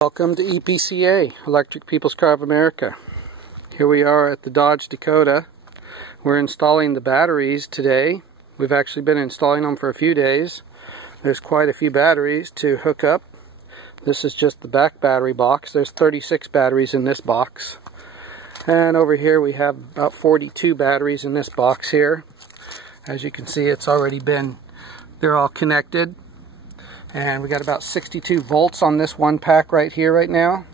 Welcome to EPCA, Electric People's Car of America. Here we are at the Dodge Dakota. We're installing the batteries today. We've actually been installing them for a few days. There's quite a few batteries to hook up. This is just the back battery box. There's 36 batteries in this box. And over here we have about 42 batteries in this box here. As you can see, they're all connected. And we got about 62 volts on this one pack right here right now,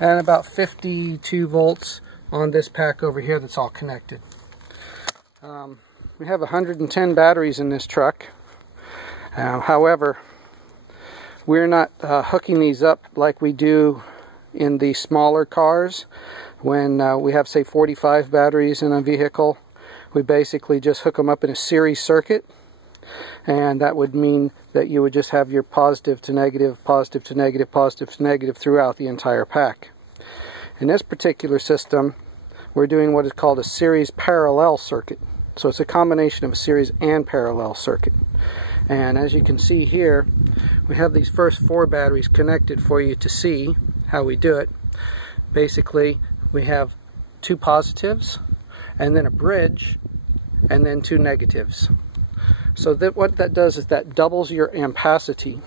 and about 52 volts on this pack over here that's all connected. We have 110 batteries in this truck. However, we're not hooking these up like we do in the smaller cars. When we have, say, 45 batteries in a vehicle, we basically just hook them up in a series circuit. And that would mean that you would just have your positive to negative, positive to negative, positive to negative throughout the entire pack. In this particular system, we're doing what is called a series parallel circuit. So it's a combination of a series and parallel circuit. And as you can see here, we have these first 4 batteries connected for you to see how we do it. Basically, we have 2 positives, and then a bridge, and then 2 negatives. So what that does is that doubles your ampacity.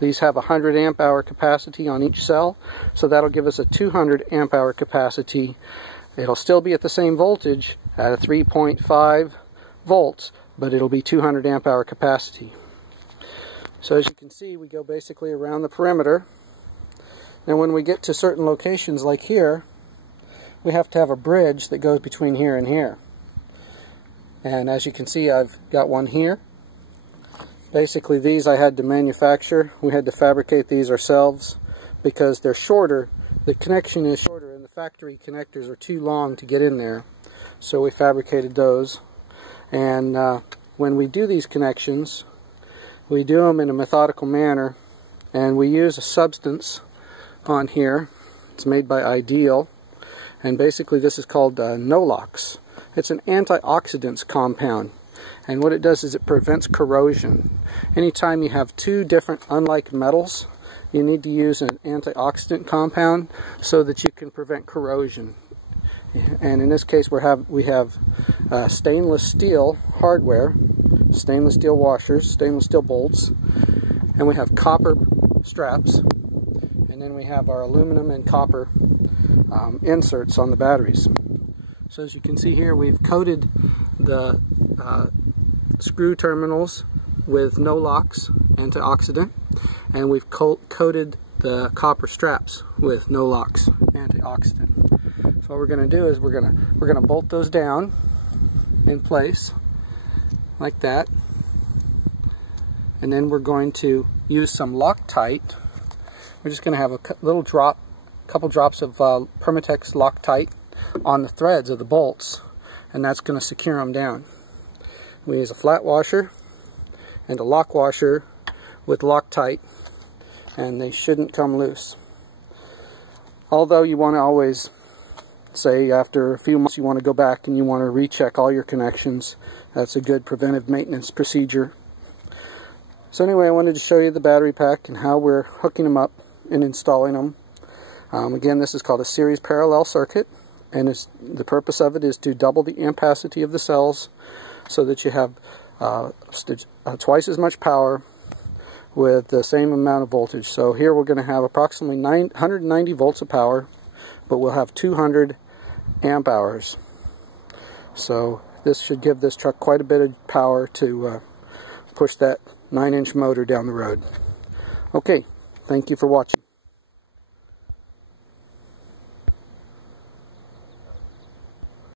These have 100 amp hour capacity on each cell, so that'll give us a 200 amp hour capacity. It'll still be at the same voltage at a 3.5 volts, but it'll be 200 amp hour capacity. So as you can see, we go basically around the perimeter. Now when we get to certain locations like here, we have to have a bridge that goes between here and here. And as you can see, I've got one here. Basically, these I had to manufacture. We had to fabricate these ourselves because they're shorter. The connection is shorter and the factory connectors are too long to get in there. So we fabricated those. And when we do these connections, we do them in a methodical manner. And we use a substance on here. It's made by Ideal. And basically this is called Nolox. It's an antioxidants compound, and what it does is it prevents corrosion. Anytime you have 2 different unlike metals, you need to use an antioxidant compound so that you can prevent corrosion. And in this case we have stainless steel hardware, stainless steel washers, stainless steel bolts, and we have copper straps, and then we have our aluminum and copper inserts on the batteries. So as you can see here, we've coated the screw terminals with Nolox antioxidant, and we've coated the copper straps with Nolox antioxidant. So what we're going to do is we're going to bolt those down in place like that, and then we're going to use some Loctite. We're just going to have a couple drops of Permatex Loctite on the threads of the bolts, and that's going to secure them down. We use a flat washer and a lock washer with Loctite, and they shouldn't come loose. Although you want to always say after a few months you want to go back and you want to recheck all your connections. That's a good preventive maintenance procedure. So anyway, I wanted to show you the battery pack and how we're hooking them up and installing them. Again, this is called a series parallel circuit, and the purpose of it is to double the ampacity of the cells so that you have twice as much power with the same amount of voltage. So here we're going to have approximately 190 volts of power, but we'll have 200 amp hours. So this should give this truck quite a bit of power to push that 9-inch motor down the road. Okay, thank you for watching.